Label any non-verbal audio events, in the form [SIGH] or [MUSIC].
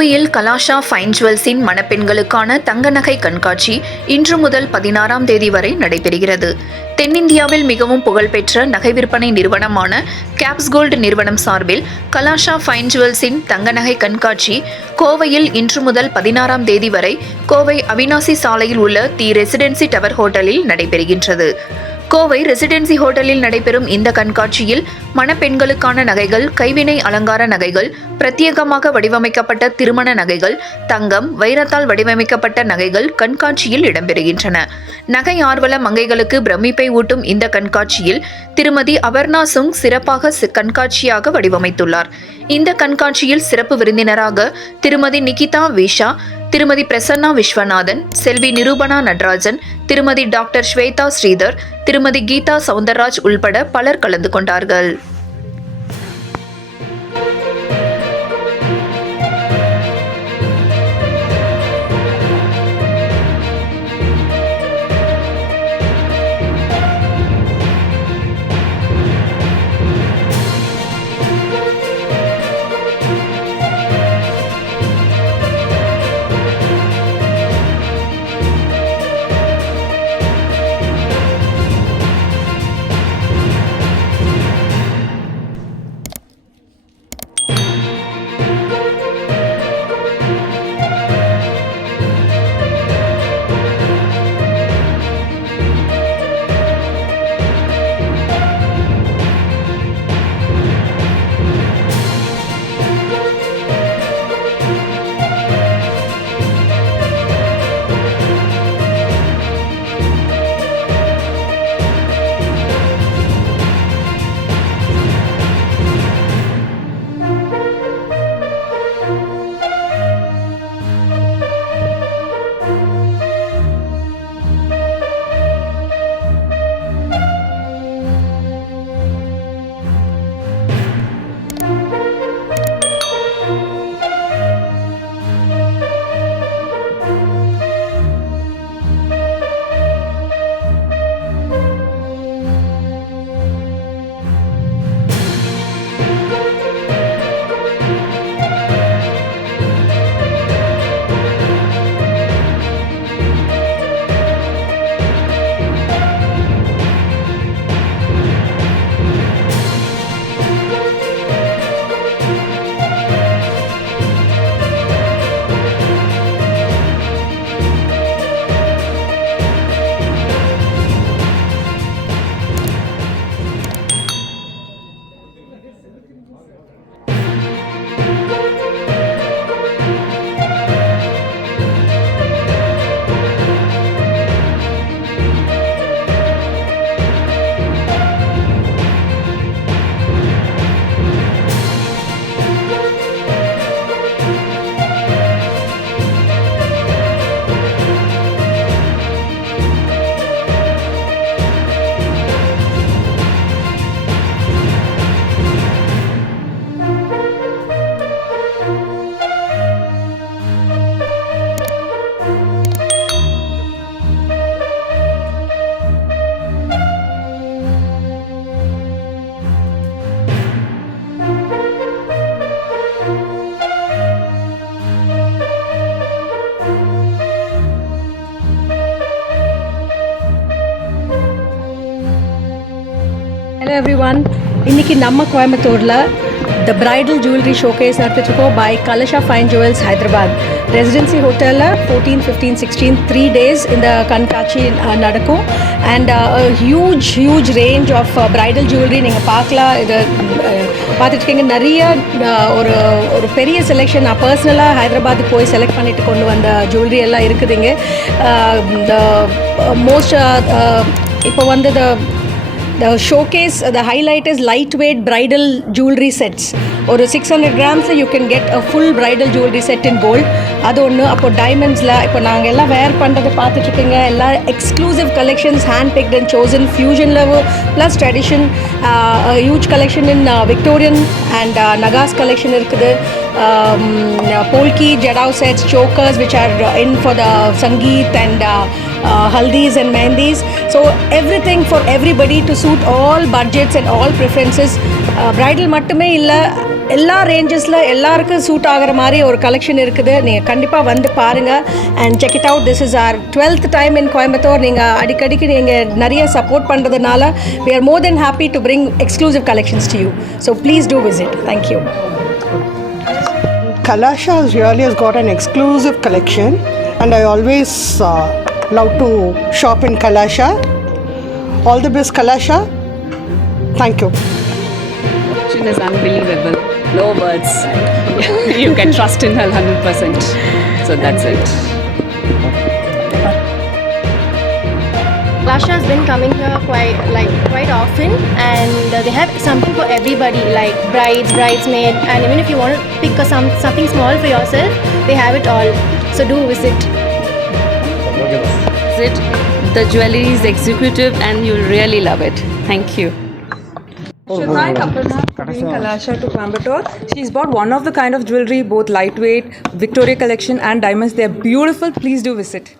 கோவையில் கலாஷா ஃபைன் ஜுவல்ஸின் மணப்பெண்களுக்கான தங்க நகை கண்காட்சி இன்று முதல் பதினாறாம் தேதி வரை நடைபெறுகிறது. தென்னிந்தியாவில் மிகவும் புகழ்பெற்ற நகை விற்பனை நிறுவனமான கேப்ஸ் கோல்டு நிறுவனம் சார்பில் கலாஷா ஃபைன் ஜுவல்ஸின் தங்க நகை கண்காட்சி கோவையில் இன்று முதல் பதினாறாம் தேதி வரை கோவை அவினாசி சாலையில் உள்ள தி ரெசிடென்சி டவர் ஹோட்டலில் நடைபெறுகின்றது. கோவை ரெசிடென்சி ஹோட்டலில் நடைபெறும் இந்த கண்காட்சியில் மணப்பெண்களுக்கான நகைகள் கைவினை அலங்கார நகைகள் பிரத்யேகமாக வடிவமைக்கப்பட்ட திருமண நகைகள் தங்கம் வைரத்தால் வடிவமைக்கப்பட்ட நகைகள் கண்காட்சியில் இடம்பெறுகின்றன. நகை ஆர்வல மங்கைகளுக்கு பிரமிப்பை ஊட்டும் இந்த கண்காட்சியில் திருமதி அபர்ணா சுங் சிறப்பாக கண்காட்சியாக வடிவமைத்துள்ளார். இந்த கண்காட்சியில் சிறப்பு விருந்தினராக திருமதி நிகிதா விஷா திருமதி பிரசன்னா விஸ்வநாதன் செல்வி நிரூபணா நடராஜன் திருமதி டாக்டர் ஸ்வேதா ஸ்ரீதர் திருமதி கீதா சவுந்தரராஜ் உள்பட பலர் கலந்து கொண்டார்கள். ஹலோ எவ்ரி ஒன் இன்னைக்கு நம்ம கோயம்புத்தூரில் the bridal jewellery showcase நடத்திட்டுருக்கோம் by Kalasha fine jewels Hyderabad residency ஹோட்டலில் fourteen fifteen sixteen three days இந்த கண்காட்சி நடக்கும். And huge huge range of bridal jewellery நீங்கள் பார்க்கலாம். இது பார்த்துட்ருக்கீங்க நிறைய ஒரு ஒரு பெரிய செலெக்ஷன் நான் பர்சனலாக ஹைதராபாத்துக்கு போய் செலக்ட் பண்ணிட்டு கொண்டு வந்த ஜுவல்லரி எல்லாம் இருக்குதுங்க. மோஸ்ட் இப்போ வந்து the showcase the highlight is light weight bridal jewellery sets ஒரு six hundred கிராம்ஸில் you can get a full bridal jewellery set in gold அது ஒன்று அப்போ டைமண்ட்ஸில் இப்போ நாங்கள் எல்லாம் வேர் பண்ணுறதை பார்த்துட்ருக்கீங்க. எல்லாம் exclusive collections hand picked and chosen ஃபியூஷனில் plus tradition huge collection in Victorian and நகாஸ் collection இருக்குது. Polki polki jadao sets chokers which are for in for the sangeet and uh, haldis and mehndis so So thing for everybody to suit all budgets and all preferences. Uh, மட்டுமே இல்லை எல்லா ரேஞ்சஸில் எல்லாருக்கும் suit ஆகிற மாதிரி ஒரு collection இருக்குது நீங்கள் கண்டிப்பாக வந்து பாருங்கள் and check it out this is our twelfth time in Coimbatore நீங்கள் அடிக்கடிக்கு நீங்கள் நிறைய சப்போர்ட் பண்ணுறதுனால we are more than happy to bring exclusive collections to you so please do visit thank you Kalasha really has got an exclusive collection and I always uh, love to shop in Kalasha. All the best, Kalasha. Thank you. She is unbelievable. No words. [LAUGHS] you can trust in her 100%. So that's it. Lasha has been coming here quite like quite often, and uh, they have something for everybody, like brides, bridesmaid, and even if you want to pick a, some something small for yourself, they have it all. So do visit. It. The jewelry is executive and you'll really love it. Thank you. Hi, Aparna. Bring Kalasha to Coimbatore. She's bought one of the kind of jewelry, both lightweight, Victoria collection, and diamonds. They're beautiful. Please do visit.